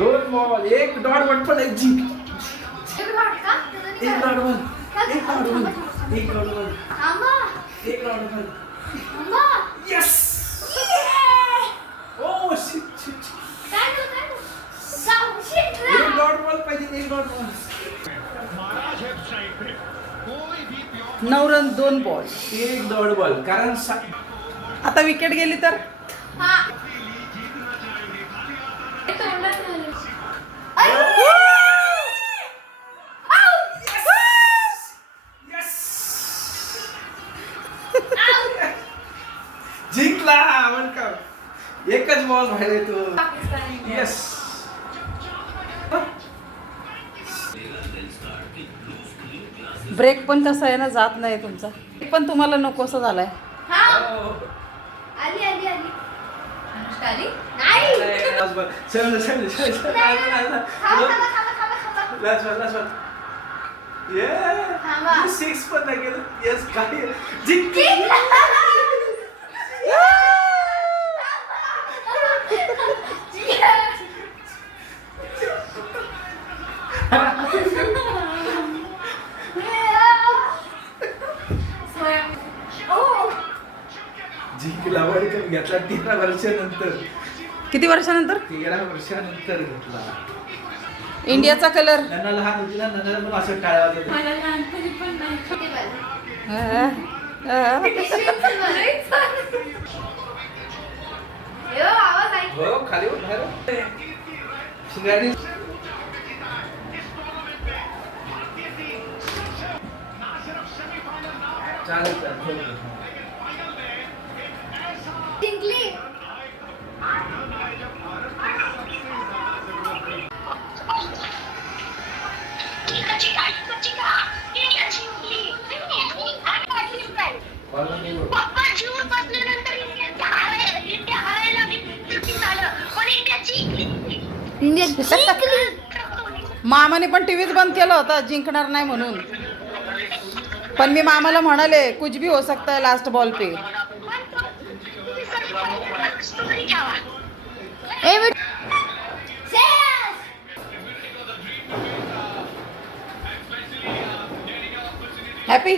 2 ball, 1 dot ball पण एक जिंक. एक dot ball, 1 dot ball, 1 dot ball, 1 dot ball. Yes. Oh shit. 1 dot ball पाहिजे, 1 dot ball. 9 run 2 ball. 1 dot ball. कारण आता wicket गेली तर जिंकला वर्ल्ड कप. एकच बॉल बाहेर येतो. यस. ब्रेक पण कसा आहे ना, जात नाही तुमचा. पण तुम्हाला नकोसा झालाय. सिक्स पण नाही गेलं. येस काय जिंकली. जिंकला वर्ल्ड कप घेतला 13 वर्षानंतर. किती वर्षानंतर? 13 वर्षानंतर घेतला. इंडियाचा कलर. नन्ना लहान होती ना, नन्नाला पण असं टाळ्या वाजत. हो खाली बाहेर शिंगाडी. चालेल. मामाने पण टीव्हीच बंद केला होता जिंकणार नाही म्हणून. पण मी मामाला म्हणाले कुछ भी हो सकता है लास्ट बॉल पे. हॅपी.